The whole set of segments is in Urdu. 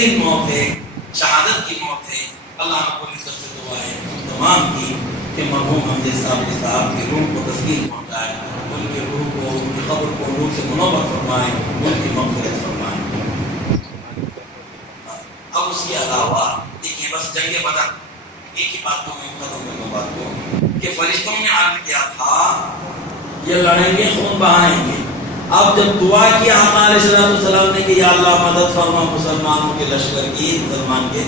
بہترین موت ہے، شہادت کی موت ہے۔ اللہ رب العزت سے دعا ہے تمام کی کہ مرحوم حمزہ صاحب کی روح کو تسکین پہنچائے، ان کی روح کو، ان کی قبر کو نور سے منور فرمائے، ان کی مغفرت فرمائے۔ اب اس کے علاوہ دیکھیے بس جنگ بدر، ایک ہی بات کو میں ختم کروں بات کو کہ فرشتوں نے عرض کیا تھا یہ لڑیں گے، خون بہائیں گے۔ اب جب دعا کی آقا علیہ السلام نے کہ یا اللہ مدد فرما مسلمانوں کے لشکر کی، مسلمان کے،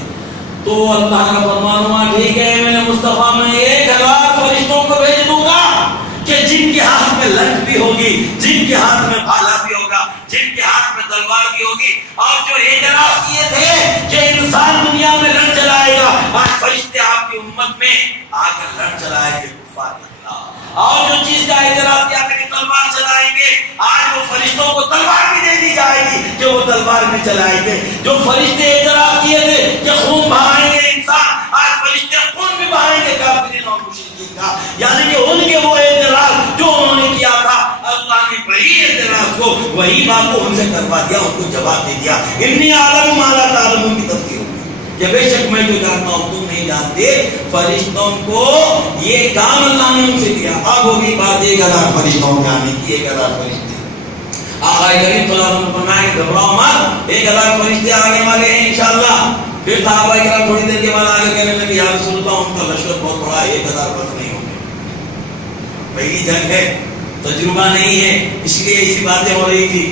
تو اللہ کا فرمان ہوا ٹھیک ہے میں نے مصطفیٰ میں 1000 فرشتوں کو بھیج دوں گا کہ جن کے ہاتھ میں لٹ بھی ہوگی، جن کے ہاتھ میں بھالا بھی ہوگا، جن کے ہاتھ میں تلوار بھی ہوگی، اور جو اعتراض کیے تھے کہ انسان دنیا میں لڑ چلائے گا، آج فرشتے آپ کی امت میں آ کر لڑ چلائیں گے کفار کے خلاف۔ اور جو چیز کا اعتراض کیا تھا کہ تلوار چلائیں گے، آج وہ فرشتوں کو تلوار بھی دے دی جائے گی کہ وہ تلوار بھی چلائیں گے۔ جو فرشتے اعتراض کیے تھے کہ خون بہائیں گے انسان، آج فرشتے خون بھی بہائیں گے کافرین اور مشرکین کا، یعنی کہ ان کے وہ اعتراض جو انہوں نے کیا تھا، اللہ نے وہی اعتراض کو، وہی بات کو ان سے کروا دیا، ان کو جواب دے دیا۔ انی اعلم ما لا تعلمون کی تفسیر ہوگی کہ بے شک میں جو جانتا ہوں تم نہیں جانتے۔ فرشتوں کو یہ کام اللہ نے ان سے دیا۔ اب ہوگی بات 1000 فرشتوں کے آنے کی، 1000 فرشتے۔ آقا کریم صلی اللہ علیہ وسلم فرمائے کہ گھبراؤ مت، 1000 فرشتے آنے والے ہیں انشاءاللہ۔ پھر صحابہ کرام تھوڑی دیر کے بعد آگے کہنے لگے یا رسول اللہ ان کا لشکر بہت بڑا ہے، 1000 بس نہیں ہوں گے، پہلی جنگ ہے، تجربہ نہیں ہے، اس لیے ایسی باتیں ہو رہی تھی۔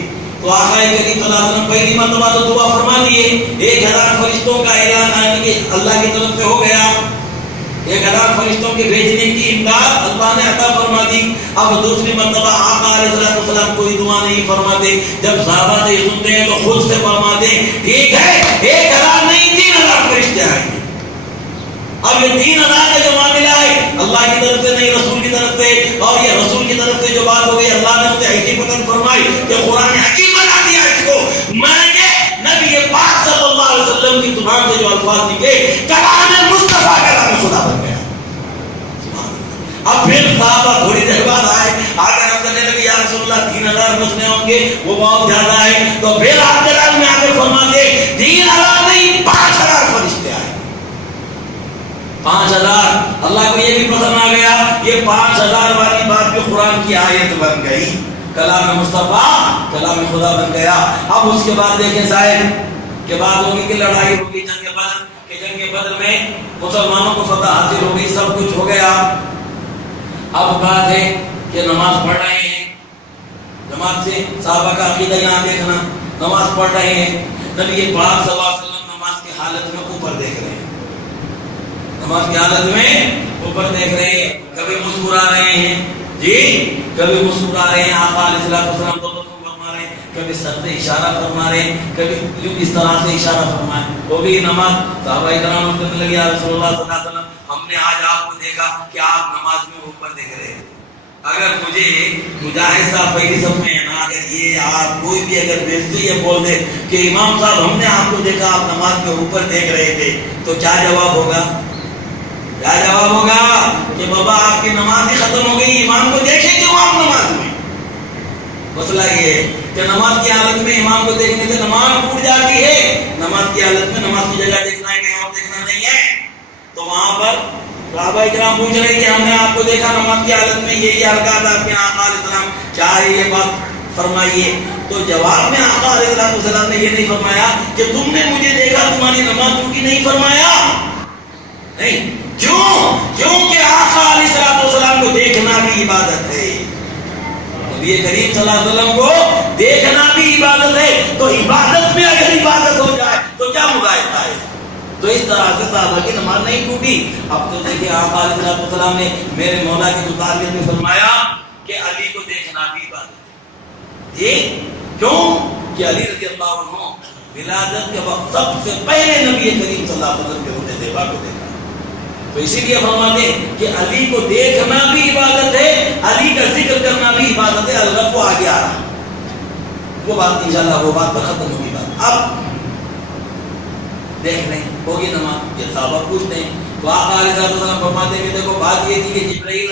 تو آقا کریم صلی اللہ علیہ وسلم پہلی مرتبہ تو دعا فرما دیے، 1000 فرشتوں کا اعلان آنے کے اللہ کی طرف سے ہو گیا، 1000 فرشتوں کے بھیجنے کی امداد اللہ نے عطا فرما دی۔ اب دوسری مرتبہ آقا علیہ السلام کوئی دعا نہیں فرماتے، جب صحابہ سے سنتے ہیں تو خود سے فرماتے ٹھیک ہے 1000 نہیں 3000 فرشتے آئیں گے۔ اب یہ 3000 کا جو معاملہ ہے اللہ کی طرف سے نہیں رسول کی طرف سے، اور یہ رسول کی طرف سے جو بات ہو گئی اللہ نے اسے ایسی پسند فرمائی کہ قرآن حکیم بنا دیا اس کو۔ میں نے نبی پاک صلی اللہ علیہ وسلم کی زبان سے جو الفاظ نکلے کلام مصطفیٰ کلام خدا بن گیا۔ اب پھر صحابہ تھوڑی دیر بعد آئے، آگے ہم کہنے لگے یا رسول اللہ 3000 مسئلے ہوں گے، وہ بہت زیادہ ہے۔ تو پھر آپ کے میں آگے فرماتے 3000 نہیں 5000 فرشتے آئے، 5000۔ اللہ کو یہ بھی پسند آ گیا، یہ 5000 والی بات بھی قرآن کی آیت بن گئی، کلام مصطفیٰ کلام خدا بن گیا۔ اب اس کے بعد دیکھیں صاحب کہ بات ہوگی کہ لڑائی ہوگی جنگ بدر، کہ جنگ بدر میں مسلمانوں کو فتح حاصل ہو گئی، سب کچھ ہو گیا۔ اب بات ہے کہ نماز پڑھ رہے ہیں، جماعت سے صحابہ کا عقیدہ یہاں دیکھنا، نماز پڑھ رہے ہیں، نبی پاک صلی اللہ علیہ وسلم نماز کی حالت میں اوپر دیکھ رہے ہیں، نماز کی حالت میں اوپر دیکھ رہے ہیں، کبھی مسکرا رہے ہیں، جی کبھی مسکرا رہے ہیں، آقا علیہ السلام تو فرما رہے ہیں، کبھی سر سے اشارہ فرما رہے ہیں، کبھی اس طرح سے اشارہ فرمائے، وہ بھی نماز۔ صحابہ کرام کہنے لگے یا رسول اللہ صلی اللہ علیہ وسلم ہم نے آج آپ کو دیکھا کہ آپ نماز میں اوپر دیکھ رہے ہیں، اگر مجھے مجاہد صاحب پہلی صف میں ہے نا، اگر یہ آپ کوئی بھی اگر بیچتے یہ بول دے کہ امام صاحب ہم نے آپ کو دیکھا آپ نماز میں اوپر دیکھ رہے تھے، تو کیا جواب ہوگا؟ کیا جواب ہوگا کہ بابا آپ کی نماز ہی ختم ہو گئی، امام کو دیکھیں کیوں آپ نماز میں؟ مسئلہ یہ ہے کہ نماز کی حالت میں امام کو دیکھنے سے نماز ٹوٹ جاتی ہے، نماز کی حالت میں نماز کی جگہ دیکھنا ہے کہیں اور دیکھنا نہیں ہے۔ تو وہاں پر صحابہ کرام پوچھ رہے کہ ہم نے آپ کو دیکھا نماز کی حالت میں یہی حرکات آپ کے آقا علیہ السلام، کیا ہے یہ بات فرمائیے۔ تو جواب میں آقا علیہ السلام نے یہ نہیں فرمایا کہ تم نے مجھے دیکھا تمہاری نماز ٹوٹی، نہیں فرمایا، نہیں۔ کیوں؟ کیونکہ آقا علیہ السلام کو دیکھنا بھی عبادت ہے، نبی کریم صلی اللہ علیہ وسلم کو دیکھنا بھی عبادت ہے۔ تو عبادت میں اگر عبادت ہو جائے تو کیا مغایرت ہے؟ تو اس طرح سے صحابہ کی نماز نہیں ٹوٹی۔ اب تو دیکھیں آقا علیہ السلام نے میرے مولا کے متعلق میں فرمایا کہ علی کو دیکھنا بھی عبادت ہے، یہ کیوں کہ علی رضی اللہ عنہ ولادت کے وقت سب سے پہلے نبی کریم صلی اللہ علیہ وسلم کے روزے دیبا کو دیکھا، تو اسی لیے فرماتے ہیں کہ علی کو دیکھنا بھی عبادت ہے، علی کا ذکر کرنا بھی عبادت ہے۔ اللہ کو آگے آ رہا وہ بات انشاءاللہ وہ بات پر ختم ہوگی بات۔ اب دیکھ رہے ہیں ہوگی نماز، یہ صحابہ پوچھتے ہیں تو آقا علیہ السلام فرماتے ہیں کہ دیکھو بات یہ تھی کہ جبرائیل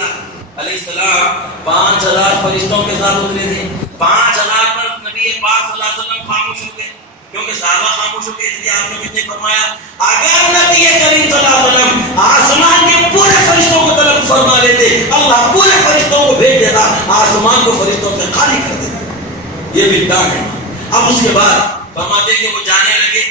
علیہ السلام 5000 فرشتوں کے ساتھ اترے تھے، 5000 پر نبی پاک صلی اللہ علیہ وسلم خاموش ہو گئے، کیونکہ صحابہ خاموش ہو گئے، اس لیے آپ نے کچھ نہیں فرمایا. اگر نبی کریم صلی اللہ علیہ وسلم آسمان کے پورے فرشتوں کو طلب فرما لیتے، اللہ پورے فرشتوں کو بھیج دیتا، آسمان کو فرشتوں سے خالی کر دیتا. یہ بھی ڈاک ہے. اب اس کے بعد فرماتے کہ وہ جانے لگے،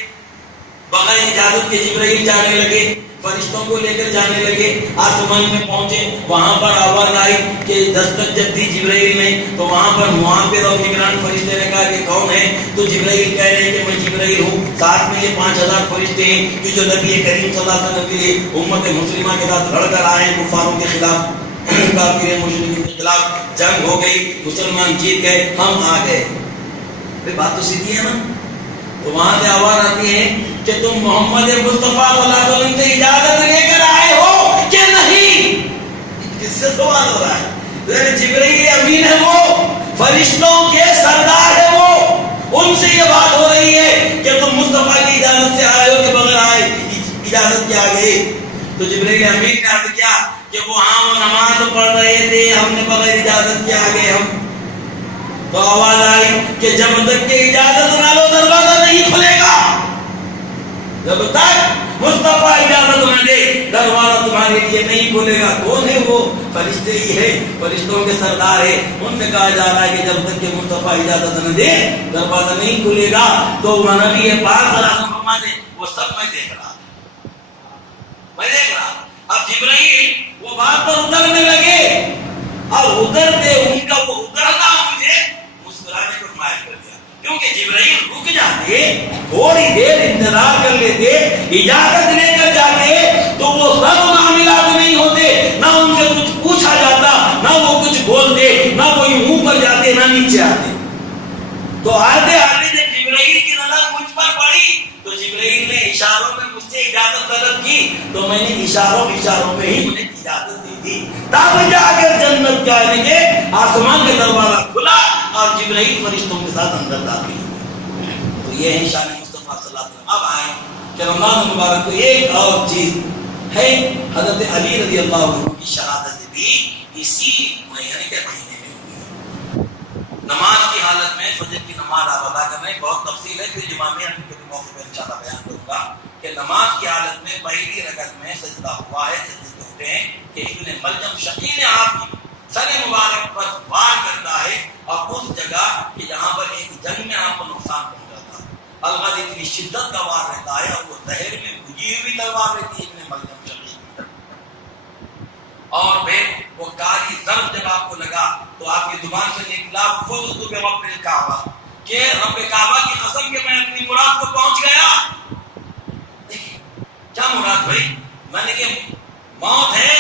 بغیر اجازت کے جبرائیل جانے لگے، فرشتوں کو لے کر جانے لگے. آسمان میں پہنچے، وہاں پر آواز آئی کہ دستک جب دی جبرائیل نے، تو وہاں پر محافظ اور نگران فرشتے نے کہا کہ کون ہے؟ تو جبرائیل کہہ رہے کہ میں جبرائیل ہوں، ساتھ میں یہ 5000 فرشتے ہیں کہ جو نبی کریم صلی اللہ علیہ وسلم کے لیے امت مسلمہ کے ساتھ لڑ کر آئے ہیں کفاروں کے خلاف، کافر مشرکین کے خلاف. جنگ ہو گئی، مسلمان جیت گئے، ہم آ گئے. بات تو سیدھی ہے نا. تو وہاں سے آواز آتی ہے کہ تم محمد مصطفیٰ صلی اللہ علیہ وسلم سے اجازت لے کر آئے ہو کہ نہیں؟ کس سے سوال ہو رہا ہے؟ جبرائیل امین ہے، وہ فرشتوں کے سردار ہے، وہ ان سے یہ بات ہو رہی ہے کہ تم مصطفیٰ کی اجازت سے آئے ہو کہ بغیر آئے اجازت کے آ گئے. تو جبرائیل امین نے عرض کیا کہ وہ نماز پڑھ رہے تھے، ہم نے بغیر اجازت کے آ گئے. ہم تو آواز آئی کہ جب تک کہ اجازت نہ لو دروازہ نہیں کھلے گا، جب تک مصطفیٰ اجازت نہ دے دروازہ تمہارے لیے نہیں کھلے گا. کون ہے وہ؟ فرشتے ہی ہے، فرشتوں کے سردار ہے. ان سے کہا جا رہا ہے کہ جب تک کہ مصطفیٰ اجازت نہ دے دروازہ نہیں کھلے گا. تو نبی پاک صلی اللہ علیہ وسلم فرماتے وہ سب میں دیکھ رہا، میں دیکھ رہا. اب جبرائیل وہ بات پر اترنے لگے، اور اترتے ان کا وہ اترنا مجھے مسکرانے کو مائل کر دیا. کیونکہ جبرائیل رک جاتے، تھوڑی دیر انتظار کر لیتے، اجازت لے کر جاتے، تو وہ سب معاملات نہیں ہوتے. نہ ان سے کچھ پوچھا جاتا، نہ وہ کچھ بولتے، نہ وہ منہ پر جاتے، نہ نیچے آتے. تو آتے آتے جب جبرائیل کی نظر مجھ پر پڑی تو جبرائیل نے اشاروں میں مجھ سے اجازت طلب کی. تو میں نے اشاروں میں ہی انہیں اجازت دی تھی. تب جا کر جنت جانے کے آسمان کا دروازہ کھلا اور جبرائیل فرشتوں کے ساتھ اندر داخل ہوئے. تو یہ ہے شان مصطفیٰ صلی اللہ علیہ وسلم. اب آئے کہ رمضان مبارک کو ایک اور چیز ہے، حضرت علی رضی اللہ عنہ کی شہادت بھی اسی مہینے کے مہینے میں ہوئی. نماز کی حالت میں فجر کی نماز آپ ادا کر رہے ہیں، بہت تفصیل ہے، پھر جمعہ میں ابھی کے موقع پر انشاءاللہ بیان کروں گا کہ نماز کی حالت میں پہلی رکعت میں سجدہ ہوا ہے. سجدے ہوتے ہیں کہ ابن ملجم شقی نے آپ کی سر مبارک پر وار کرتا ہے، اور اس جگہ کہ جہاں پر ایک جنگ میں آپ کو نقصان پہنچا تھا، الغد اتنی شدت کا وار رہتا ہے، اور وہ زہر میں بجھی ہوئی تلوار رہتی ہے ابن ملجم شقی. اور پھر وہ کاری ضرب جب آپ کو لگا تو آپ کی زبان سے نکلا فضت برب الکعبہ، کہ رب کعبہ کی قسم کہ میں اپنی مراد کو پہنچ گیا. دیکھیں کیا مراد بھائی، میں نے کہ موت ہے،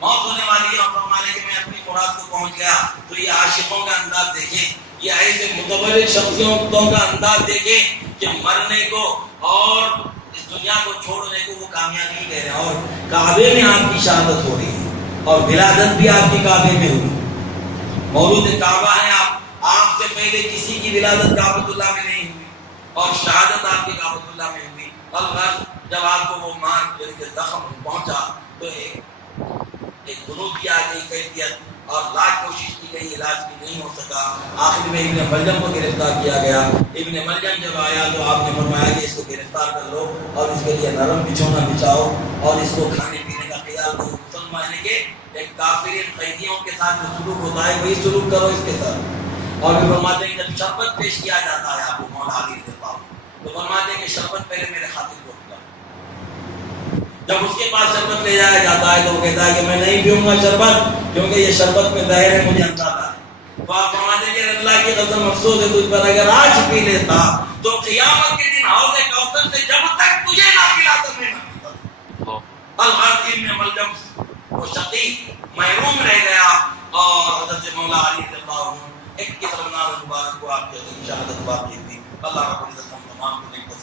موت ہونے والی ہے، اور فرمانے کہ میں اپنی مراد کو پہنچ گیا. تو یہ عاشقوں کا انداز دیکھیں، یہ ایسے متبرک شخصیتوں کا انداز دیکھیں کہ مرنے کو اور اس دنیا کو چھوڑنے کو وہ کامیابی کہہ رہے ہیں. اور کعبے میں آپ کی شہادت ہو رہی ہے، اور ولادت بھی آپ کی کعبے میں ہوئی. مولود کعبہ ہے، آپ سے پہلے کسی کی ولادت کعبۃ اللہ میں نہیں ہوئی، اور شہادت آپ کی کعبۃ اللہ میں ہوئی. اللہ جب آپ کو وہ مار کے زخم پہنچا تو ایک جنوب کی آ گئی کیفیت، اور لاکھ کوشش کی گئی، علاج بھی نہیں ہو سکا. آخر میں ابن ملجم کو گرفتار کیا گیا. ابن ملجم جب آیا تو آپ نے فرمایا کہ اس کو گرفتار کر لو، اور اس کے لیے نرم بچھونا بچھاؤ، اور اس کو کھانے پینے کا خیال کرو. مسلمان کے ایک کافرین قیدیوں کے ساتھ جو سلوک ہوتا ہے وہی سلوک کرو اس کے ساتھ. اور بھی فرماتے ہیں جب شربت پیش کیا جاتا ہے آپ کو مولا علی رضی اللہ عنہ، تو فرماتے ہیں کہ شربت پہلے میرے خاطر کو پلا. جب اس کے پاس شربت لے جایا جاتا ہے تو وہ کہتا ہے کہ میں نہیں پیوں گا شربت، کیونکہ یہ شربت میں زہر ہے، مجھے اندازہ ہے. تو آپ فرماتے ہیں کہ اللہ کی قسم افسوس ہے تجھ پر، اگر آج پی لیتا تو قیامت کے دن حوض کوثر سے جب تک تجھے نہ پلاتا میں نہ پیتا. الغرض میں ملجم وہ شقی محروم رہ گیا، اور حضرت مولا علی رضی اللہ عنہ 21 رمضان المبارک کو آپ کی شہادت واقع ہوئی. اللہ رب العزت ہم تمام کو